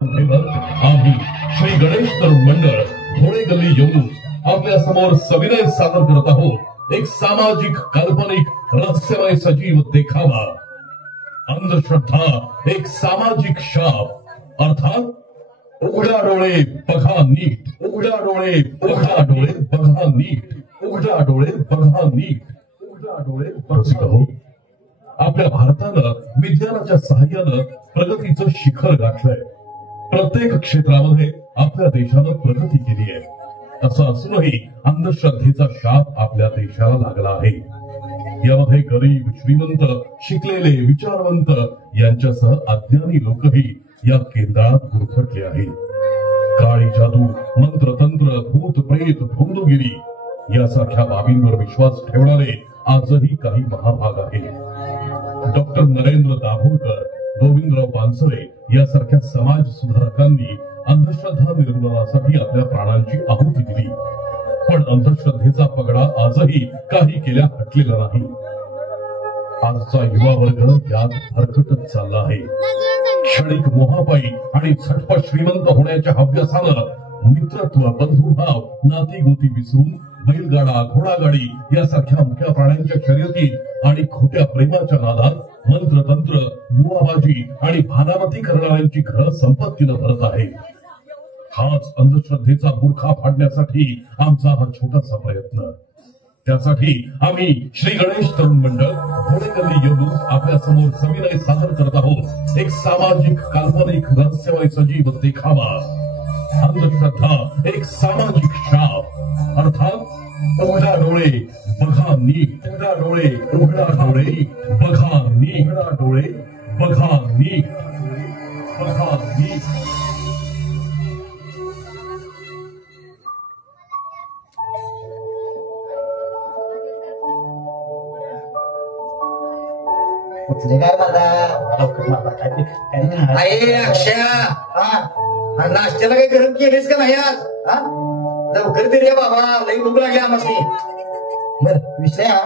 आम्ही श्री गणेश तरुण मंडळ धोळे गल्ली येऊन आपल्या समोर सविनय सादर करत आहोत एक सामाजिक काल्पनिक रहस्यमय सजीव देखावा. अंधश्रद्धा एक सामाजिक शाप, अर्थात उघडा डोळे बघा नीट, उघडा डोळे बघा डोळे बघा नीट, उघडा डोळे बघा नीट, उघडा डोळे बघा. आपल्या भारतानं विज्ञानाच्या सहाय्यानं प्रगतीचं शिखर गाठलंय. प्रत्येक क्षेत्रामध्ये आपल्या देशानं प्रगती केली आहे. असं असूनही अंधश्रद्धेचा शाप आपल्या देशाला लागला आहे. यामध्ये गरीब, श्रीमंत, शिकलेले, विचारवंत यांच्यासह अज्ञानी लोकही या केंद्रात गुरफटले आहेत. काळी जादू, मंत्रतंत्र, भूत प्रेत, भोंदूगिरी यासारख्या बाबींवर विश्वास ठेवणारे आजही काही महाभाग आहेत. डॉक्टर नरेंद्र दाभोळकर, गोविंदराव पानसरे यासारख्या समाज सुधारकांनी अंधश्रद्धा निर्मूलनासाठी आपल्या प्राणांची आहुती दिली. पण अंधश्रद्धेचा पगडा आजही काही केल्या हटलेला नाही. आजचा युवा वर्ग यात भरकटत चालला आहे. क्षणिक मोहापायी आणि झटपट श्रीमंत होण्याच्या हव्यासानं मित्रत्व, बंधुभाव, नातीगोती विसरून बैलगाडा, घोडागाडी यासारख्या मुख्या प्राण्यांच्या शर्यती आणि खोट्या प्रेमाच्या नादात मंत्रतंत्र, बुवाबाजी आणि भानामती करणाऱ्यांची घरं संपत्तीनं भरत आहे. हाच अंधश्रद्धेचा बुरखा फाडण्यासाठी आमचा हा छोटासा प्रयत्न. त्यासाठी आम्ही श्री गणेश तरुण मंडळ धोळे गल्ली येऊन आपल्या समोर सविनय सादर करत आहोत एक सामाजिक काल्पनिक रहस्यमय सजीव देखावा. अंधश्रद्धा एक सामाजिक शाप, अर्थात उघडा डोळे बघा नीट, उघडा डोळे उघडा डोळे बघा नीट, उघडा डोळे बघा नीट, बघा नीट. काय अक्षया, नाश्त्याला काही गरम केलीस का नाही आज? लवकर तरी बाबा, लई भूक लागली आम्हाला. बर विषया,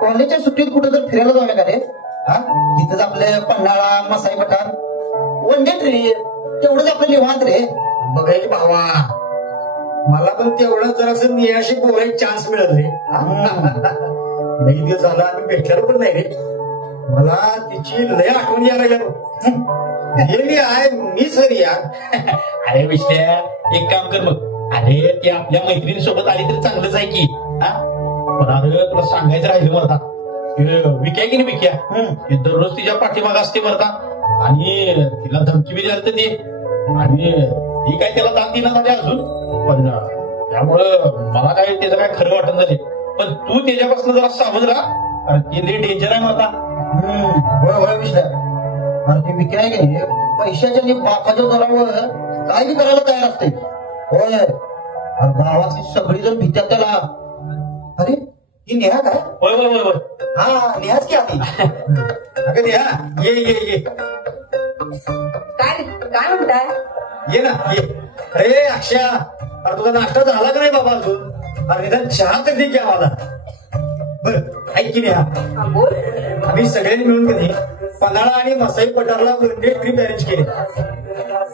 कॉलेजच्या सुट्टीत कुठं तर फिरायला जाऊया का रे? तिथंच आपले पन्हाळा, मसाई पठार, वन डे ट्रिप, तेवढंच आपलं निवांत रे. बघायची भावा, मला पण तेवढं जरासं नियाशी बोलायची चान्स मिळत रे. लई दिवस झाला आम्ही भेटल्यावर पण नाही रे. मला तिची लय आठवण यायला लागली आहे. मी सर यार. अरे विषय, एक काम कर मग. अरे ती आपल्या मैत्रिणीसोबत आली तरी चांगलंच आहे की. पण अरे तुला सांगायचं राहिलं मरता, विक्या की नाही विक्या, दररोज तिच्या पाठीमाग असते मरता आणि तिला धमकी बी द्यायला ती. आणि ती काय त्याला दान दिला नाही अजून. पण त्यामुळं मला काय त्याचं काय खरं वाटत झाले. पण तू त्याच्यापासून जरा सावध राहा, ती लई डेंजर आहे मरता. होय विषय, अरे ती विक्या आहे की पैशाच्या आणि बापाच्या जोरावर काय बी करायला तयार असते. होय, गावातली सगळी जण भीत्यात त्याला. अरे ही नेहा काय? होय होय होय होय. हा नेहाच की आधी. अगं नेहा, ये ये ये. काय काय म्हणताय? ये ना ये. अरे अक्षया, अरे तुझा नाश्ता झाला का नाही बाबा अजून? अरे निदान चहा तर दे की आम्हाला. बर ऐक की नेहा, बोल. आम्ही सगळ्यांनी मिळून कधी पन्हाळा आणि मसाई पठारला वन डे ट्रिप अरेंज केली.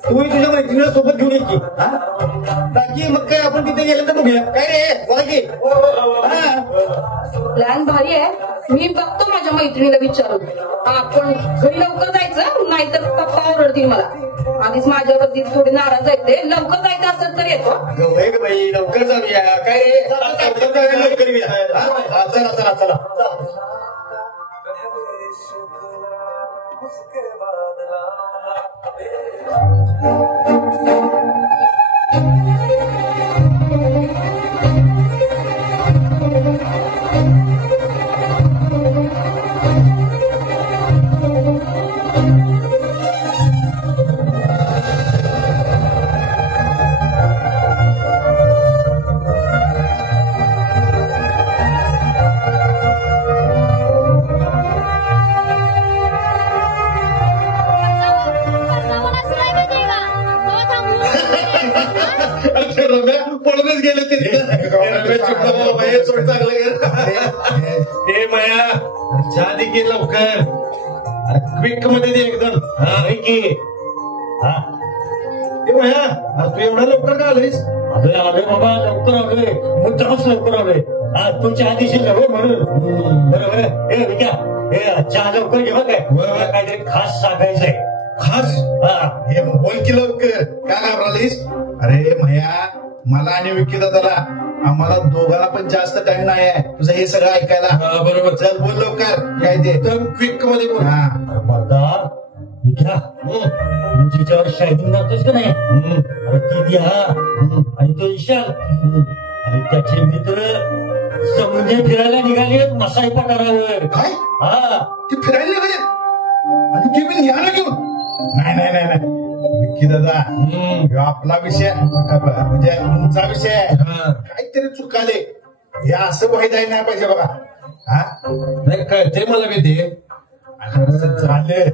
तुम्ही तुझ्या मैत्रिणीला सोबत घेऊन ये की. बाकी मग काय आपण तिथे गेलं तर बघूया. काय रे बोला की. प्लॅन भारी आहे. मी बघतो माझ्या मैत्रिणीला विचारून. आपण घरी लवकर जायचं, नाहीतर पप्पा ओरडतील मला. आधीच माझ्यावरती थोडी नाराज आहे ते. लवकर जायचं असेल तर येतो. बाई लवकर जाऊया. काय रे लवकर जाऊया, लवकर येऊया. चला चला चला. पळूनच गेले ते. ते माया चहा दे की लवकर, क्विक मध्ये दे एकदम. हा की ते भया आज तू एवढा लवकर का आलायस? अगं आलोय बाबा, लवकर आलोय, मुद्दामच लवकर आलोय. आज तुमच्या आधीशी नव्हे म्हणून. बरोबर. हे विद्या, हे चहा लवकर घेऊ काय? मला काहीतरी खास सांगायचंय. खास? हा. हे बोल की लवकर. काय घाबरलीस? अरे भया, मला आणि विकी दादाला आम्हाला दोघांना पण जास्त टाइम नाही आहे तुझं हे सगळं ऐकायला. बरोबर. चल बोल लवकर. काय ते एकदम क्विक मध्ये बोल. अरे मर्दा, विद्या, तू तिच्यावर शायनिंग जातोस का नाही? अरे ती द्या आणि तो विशाल आणि त्याचे मित्र समुद्र फिरायला निघाले मसाई पठारावर. काय? हा. ते फिरायला लागले आणि ते पण न्यायला घेऊन? नाही नाही नाही नाही विक्की दादा, ह्यो आपला विषय म्हणजे तुमचा विषय आहे. काहीतरी चुकाले. हे असं व्हायला नाही पाहिजे बघा. हा नाही कळते मला मी ते झाले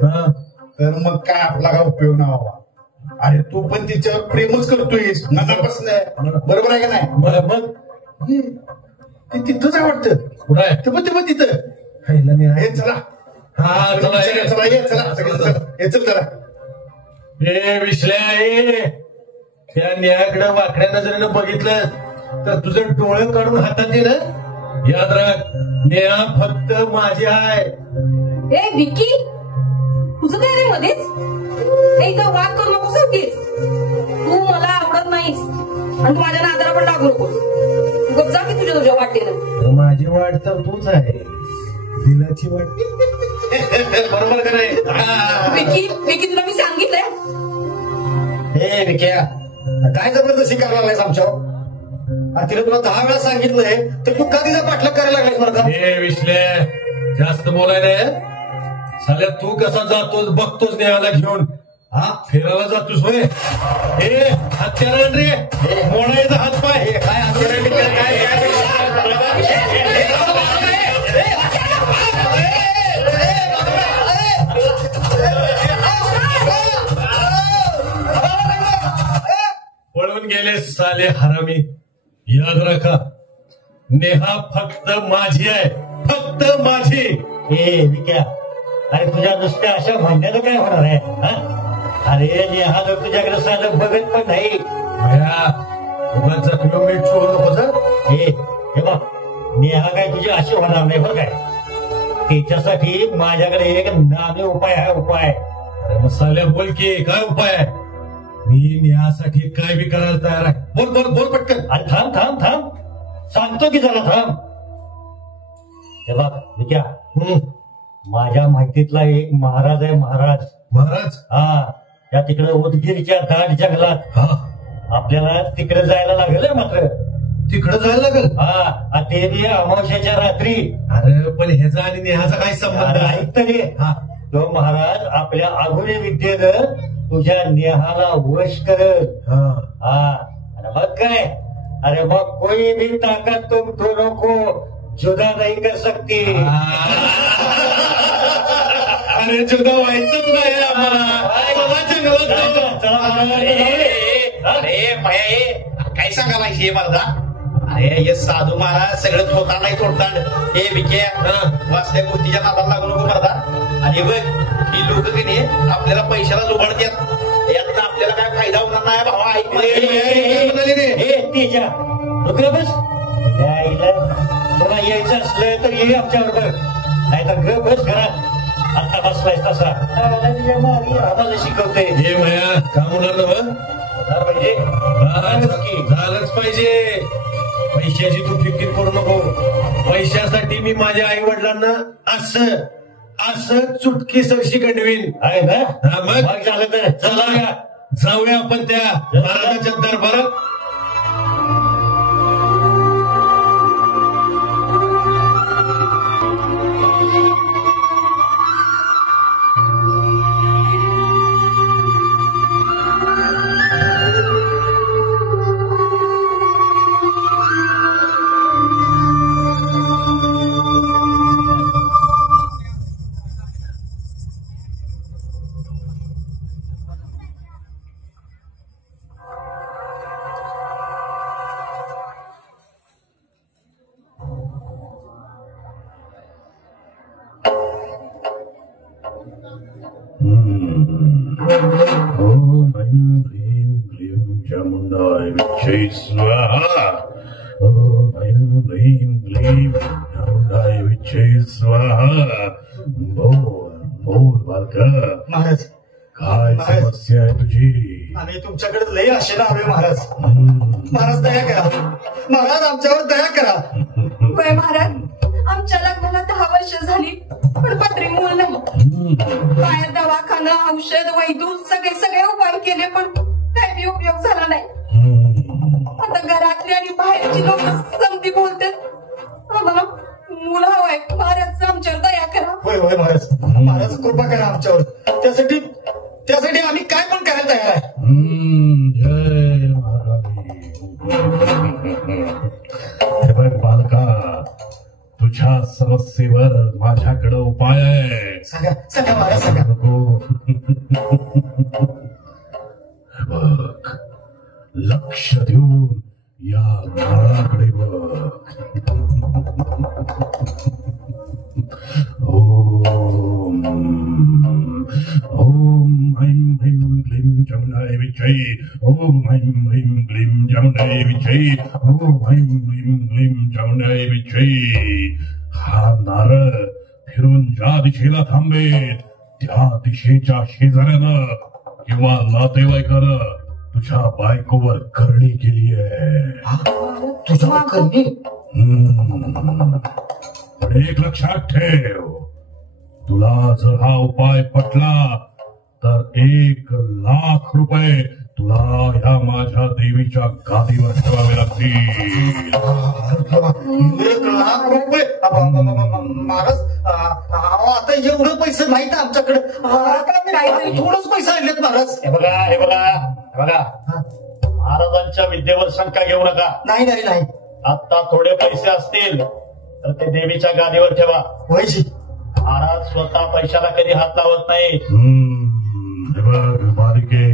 तर मग काय आपला काय उपयोग नाही बाबा. अरे तू पण तिच्यावर प्रेमच करतोयस मनापासून. बरोबर आहे का नाही? मग ते तिथंच आहे वाटतं. कुठं आहे ते? पण तिथं. हे चला. हा चला चला ये चला हे चल जरा. हे विश्ल्या, त्या न्यायाकडे वाकड्या नजरेनं बघितलं तर तुझं डोळे काढून हातात ये ना. याद राख, नेहा फक्त माझी आहे. ए विकी, तुझं काय रे मध्येच? हे इथं वाद करू नकोस होतीस. तू मला आवडत नाहीस आणि तू माझ्या नादाला पण लागू नकोस. गप जा की तुझ्या वाटेनं. माझी वाट तर तूच आहे, दिलाची वाट. बरोबर का नाही? विकी तुला मी सांगितलंय. हे विक्या, काय जबरदस्ती करायला लागलायस आमच्यावर? तिने तुला 10 वेळा सांगितलंय तर तू का तिचा पाठलाग करायला लागलायस मला? हे विश्ल्या, जास्त बोलायला साल्या. तू कसा जातोस बघतोस नेहाला घेऊन. हा फिरायला जातोस होय? हे हत्यारा रे, मोडायचा हात पाय. काय हत्यारा काय? पळून गेले साले हरामी. याद राखा, नेहा फक्त माझी आहे, फक्त माझी. ए विक्या, अरे तुझ्या नुसत्या अशा म्हणण्याला काय होणार आहे? अरे नेहा जर तुझ्याकडे साधं बघत पण नाही. उगाच जखमी मीठ चोरू नको सर. हे बघ, नेहा काय तुझी अशी होणार नाही बरं काय. त्याच्यासाठी माझ्याकडे एक नामी उपाय आहे. उपाय. अरे मग साल्या बोल की, काय उपाय आहे? मी नेहासाठी काय बी करायला तयार आहे. बोल बोल बोल पटकन. अरे थांब थांब थांब, सांगतो की जरा थांब. हे बघ विक्या, माझ्या माहितीतला एक महाराज आहे. महाराज. महाराज? हा. त्या तिकडे उदगीरच्या दाट जंगलात. आपल्याला तिकडे जायला लागेल मात्र. तिकडे जायला लागेल? हा. ते बी अमावस्याच्या रात्री. अरे पण ह्याचा आणि नेहाचा काय संबंध आहे? ऐक तरी. तो महाराज आपल्या आधुनिक विद्येनं तुझ्या नेहाला वश करत. अरे मग काय? अरे मग कोई भी ताकत तुम दोनों को जुदा नहीं कर सकती. अरे जुदा व्हायचंच नाही आम्हाला. अरे भया, काय सांगायला हे मर्दा? अरे हे साधू महाराज सगळं थोता नाही तोडताड. हे विक्या, वाचल्या गोष्टीच्या नादाला लागू नको मर्दा. आणि बघ, ही लोक की नाही आपल्याला पैशाला लुबाडतात. यातनं आपल्याला काय फायदा होणार नाही भावा. बस तुला यायचं असलं तर ये आमच्याबरोबर, नाही तर ग बस घरात. आता बसलाय तसा आम्हाला शिकवते. हे भया, काम होणार ना पाहिजे. झालंच पाहिजे. पैशाची तू फिकीर करू नको. पैशासाठी मी माझ्या आई वडिलांना असं असं चुटकी सरशी गंडवीन. आहे ना? मग झालं तर चला जाऊया आपण त्या महाराजाच्या दरबारात. चामुंडाय विच्चै स्वाहा. ओम ऐं ह्रीं क्लीं चामुंडाय विच्चै स्वाहा. बोल बालका, महाराज काय महाराज. समस्या आहे तुझी? आम्ही तुमच्याकडे लई आशेला आलोय महाराज. महाराज दया करा, महाराज आमच्यावर दया करा. होय महाराज, आमच्या लग्नाला 10 वर्ष झाली पण पत्री मूल नाही. बाहेर दवाखाना, औषध, वैद्यूत सगळे उपाय केले पण काही बी उपयोग झाला नाही. आता घरातली आणि बाहेरची लोक समधी बोलतात आम्हाला मूल हवाय. महाराज आमच्यावर दया करा. होय होय महाराज, महाराज कृपा करा आमच्यावर. त्यासाठी आम्ही काय पण करायला तयार आहे. जय महाराज. हे बघ बालका, तुझ्या समस्येवर माझ्याकडे उपाय आहे. सांगा महाराज सांगा. नको. बघ, लक्ष देऊन या नारळाकडे बघ. ओम ऐं ह्रीं क्लीं चामुंडाय विच्चै. ओम ऐं ह्रीं क्लीं चामुंडाय विच्चै. ओम ऐं ह्रीं क्लीं चामुंडाय विच्चै. हा नारळ फिरून ज्या दिशेला थांबेल त्या दिशेच्या शेजाऱ्यानं किंवा नातेवाईकानं तुझ्या बायकोवर करणी केली आहे. तुझ्या करणी. पण एक लक्षात ठेव, तुला जर हा उपाय पटला तर 1,00,000 रुपये तुला ह्या माझ्या देवीच्या गादीवर ठेवावे लागतील. 1,00,000 रुपये महाराज. आता एवढं पैसे नाहीत आमच्याकडे. थोडंच पैसे आणलेत महाराज. हे बघा महाराजांच्या विद्येवर शंका घेऊ नका. नाही नाही नाही. आता थोडे पैसे असतील तर ते देवीच्या गादीवर ठेवा. व्हायची. महाराज स्वतः पैशाला कधी हात लावत नाही. हे बघ बालिके,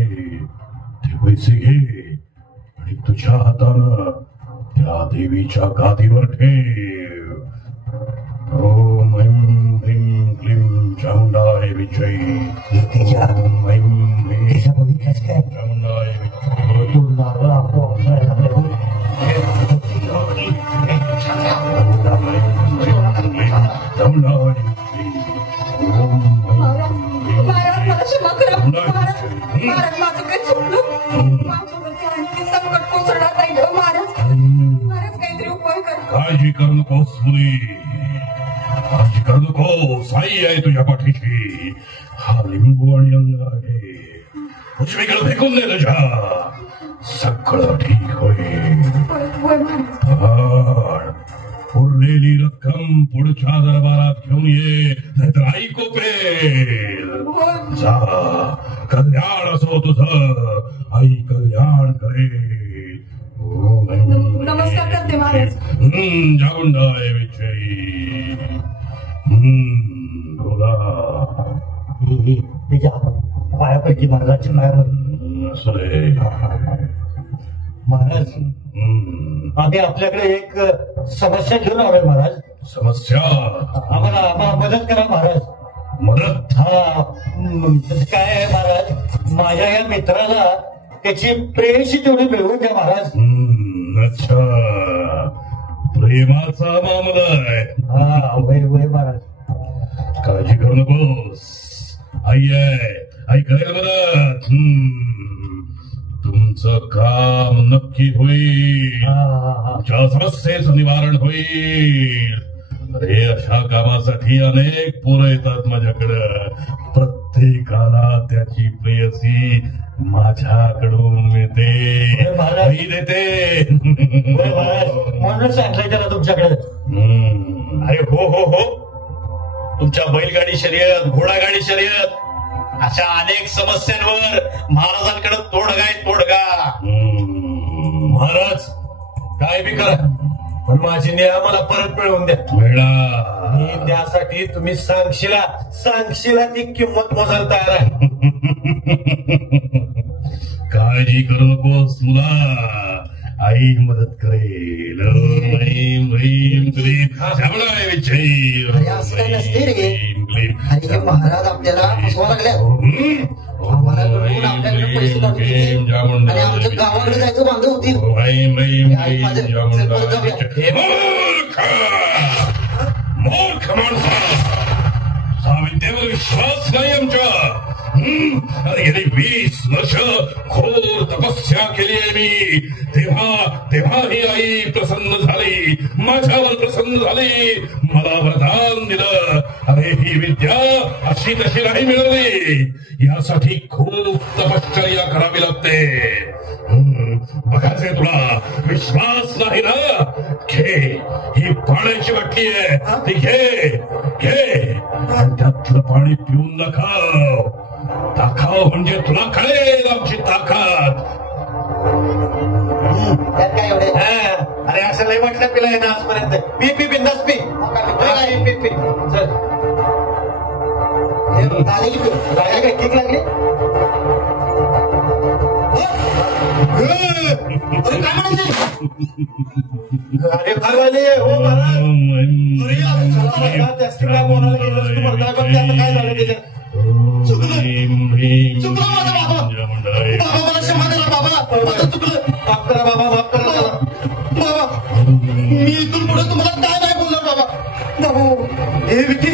ते पैसे घे आणि तुझ्या हातानं त्या देवीच्या गादीवर ठेव. ओम ऐं ह्रीं क्लीं चामुंडाय विच्चै. ओम ऐं ह्रीं चामुंडाय विच्चै. महाराज मला क्षमा करा. महाराज माझं काही चुकलं. माझ्यावरती आणखी संकट कोसळणार नाही. महाराज काहीतरी उपाय करा. काळजी करू नकोस मुली, काळजी करू नको. साई आहे तुझ्या पाठीशी. हा लिंबू आणि अंग आहे. उजवीकडे फेकून दे तुझ्या, सगळं ठीक होईल. उरलेली रक्कम पुढच्या दरबारात घेऊन ये, नाहीतर आई कोपेल. जा, कल्याण असो तुझं. आई कल्याण करेल. नमस्कार करते महाराज. चामुंडाय विच्चै. बोला. पायापैकी महाराजांच्या पायामध्ये. असू दे महाराज, आम्ही आपल्याकडे एक समस्या घेऊन आलोय महाराज. समस्या? आम्हाला मदत करा महाराज. मदत? हा, काय आहे महाराज, माझ्या या मित्राला त्याची प्रेयशी तेवढी मिळवून द्या महाराज. अच्छा, प्रेमाचा मामला आहे. हा, वय वय महाराज. काळजी करू नकोस, आई आहे, आई करेल मदत. तुमचं काम नक्की होईल. तुमच्या समस्येचं निवारण होईल. अरे, अशा कामासाठी अनेक पोरं येतात माझ्याकडं. प्रत्येकाला त्याची प्रेयसी माझ्याकडून मिळते, आई देते. म्हणून सांगताय त्याला तुमच्याकडे. अरे हो, तुमच्या बैलगाडी शर्यत, घोडागाडी शर्यत, अशा अनेक समस्यांवर महाराजांकडे तोडगा आहे, तोडगा. महाराज, काय बी करा, पण माझी न्याय मला परत मिळवून द्या. मिळणार. त्यासाठी तुम्ही सांगशीला ती किंमत मोजायला तयार आहे. काळजी करू नकोस मुला, आई मदत करेल. ओम ऐं ह्रीं क्लीं श्यामलाय विद्महे. अरे असं काही नसते रे. ऐं क्लीं. अरे हे महाराज आपल्याला फसवा लागल्या. आम्हाला लुटून आपल्याकडे पैसे काढून घेतील आणि आमच्या गावाकडे जायचं बांधव होतील. ओम ऐं ह्रीं माझं क्लीं चल श्यामलाय परत जाऊया. विद्महे. मूर्ख माणसा, सावित्रीवर विश्वास नाही आमच्या. अरे गेली 20 वर्ष घोर तपस्या केली आहे मी. तेव्हा ही आई प्रसन्न झाली, माझ्यावर प्रसन्न झाली, मला वरदान दिलं. अरे ही विद्या अशी तशी नाही मिळवली, यासाठी खूप तपश्चर्या करावी लागते. बघायचंय तुला, विश्वास नाही ना? घे, ही पाण्याची बाटली आहे, ती घे आणि त्यातलं पाणी पिऊन दाखव म्हणजे तुला कळेल आमची ताकद. त्यात काय एवढे? अरे असं नाही म्हटलं पिला आहे ना आजपर्यंत. पी बिंदास पी. पी. चल झाले की लागले काय ठीक लागले? अरे काय म्हणायचे? अरे भगवाने हो महाराज. जास्त काय बोलायला गेलं असतं मर्दा. पण ते आता काय झालं त्याच्यात? चुकलं माझं बाबा. बाबा मला क्षमा करा बाबा. माझं चुकलं. माफ करा बाबा. माफ करा बाबा. मी इथून पुढे तुम्हाला काय नाही बोलणार बाबा. हे विकी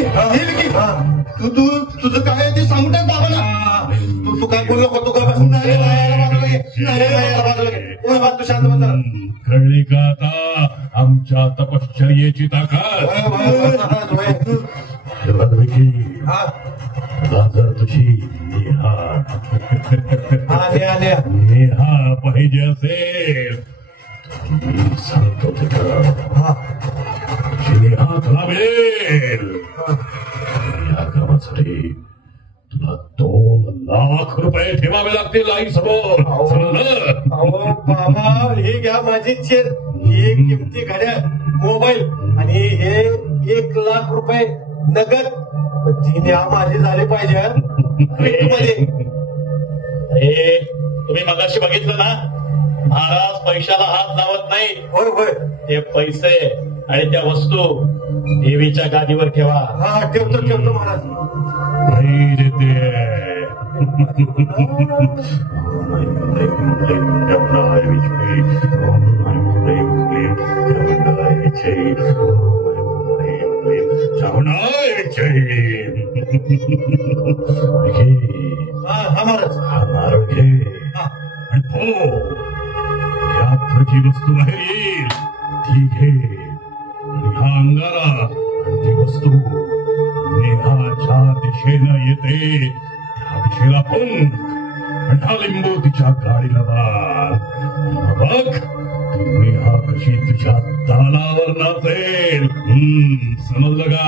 तुझं काय आहे ते सांगू टाक बाबाला. तू काय बोलू नको. तू काय बसून तू शांत बस. कळली का आता आमच्या तपश्चर्येची ताकद? तुला जर तुझी नेहा पाहिजे असेल, मी सांगतो ते कर. नेहा तुला मिळेल. या कामासाठी तुला 2 लाख रुपये ठेवावे लागतील आई समोर. समजलं? अहो बाबा, हे घ्या माझी चेर, ही किमती घड्याळ, मोबाईल आणि हे 1 लाख रुपये नगद. तिने माझे झाले पाहिजे. अरे तुम्ही मगाशी बघितलं ना, महाराज पैशाला हात लावत नाही. होय होय. हे पैसे आणि त्या वस्तू देवीच्या गादीवर ठेवा. हा ठेवतो महाराज. नाही देते. हा महाराज. हा नारळ घे आणि हो, यात जी वस्तू बाहेर येईल ती घे आणि हा अंगारा आणि ती वस्तू नेहाच्या दिशेनं येते त्या दिशेला पंख आणि हा लिंबू तिच्या गाडीला बांध. बघ नेहा कशी तुझ्या तालावर नाचेल. समजलं का?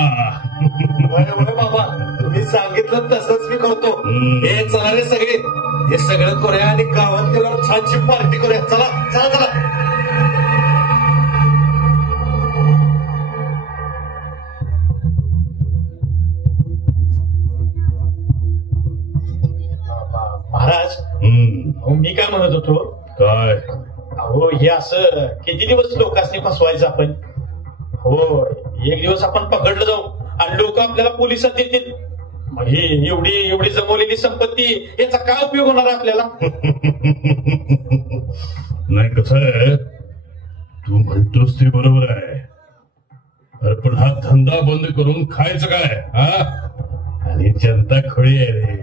बाबा तुम्ही सांगितलं तसंच मी करतो. हे चला रे सगळे, हे सगळं करूया आणि गावात गेल्यावर छानशी पार्टी करूया. चला चला चला. महाराज, मी काय म्हणत होतो, काय? अहो हे असं किती दिवस लोकांनी फसवायचं आपण? हो, एक दिवस आपण पकडलं जाऊ आणि लोक आपल्याला पोलिसात देतील. मग ही एवढी जमवलेली संपत्ती, याचा काय उपयोग होणार आपल्याला? नाही, कसं आहे, तू म्हणतोस ते बरोबर आहे. अरे पण हा धंदा बंद करून खायचं काय? हा, आणि जनता खोळी आहे रे.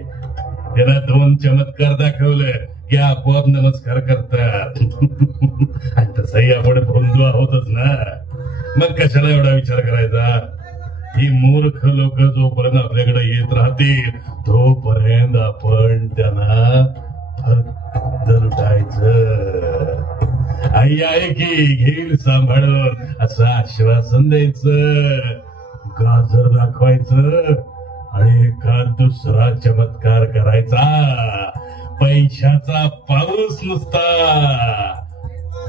त्याला 2 चमत्कार दाखवले की आपोआप नमस्कार करतात. आणि तसंही आपण बंधू आहोतच ना, मग कशाला एवढा विचार करायचा? ही मूर्ख लोक जोपर्यंत आपल्याकडे येत राहतील तोपर्यंत आपण त्यांना फक्त लुटायचं. आई आहे की घेईल सांभाळून असं आश्वासन द्यायचं, गाजर दाखवायचं आणि एखाद दुसरा चमत्कार करायचा. पैशाचा पाऊस नुसता.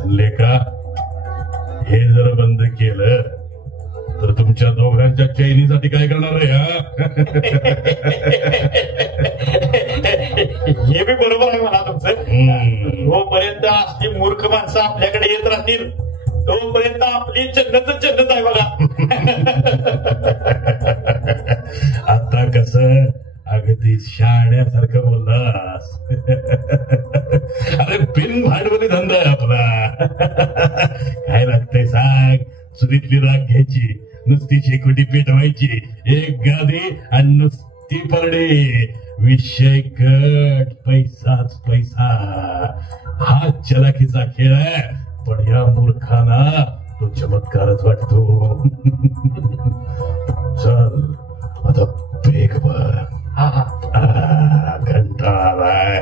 लेका, हे जर बंद केलं तर तुमच्या दोघांच्या चैनीसाठी काय करणार आहे हा? हे बी बरोबर आहे म्हणा तुमचं. तोपर्यंत असली मूर्ख माणसं आपल्याकडे येत राहतील तोपर्यंत आपली जन्नतच जन्नत आहे बघा. आता कसं अगदी शाण्यासारखं बोललास. अरे बिन भांडवली धंदा आहे आपला. काय लागतंय सांग. चुलीतली राख घ्यायची, नुसती शेकोटी पेटवायची, एक गादी आणि नुसती परडी. विषय कट, पैसाच पैसा. हा चलाखीचा खेळ आहे, पण या मूर्खांना तो चमत्कारच वाटतो. चल आता ब्रेक भर. कंटाळा आलाय.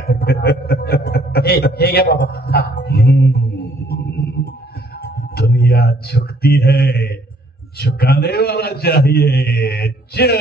हे घ्या बाबा. दुनिया झुकती है, झुकाने वाला चाहिए. चल.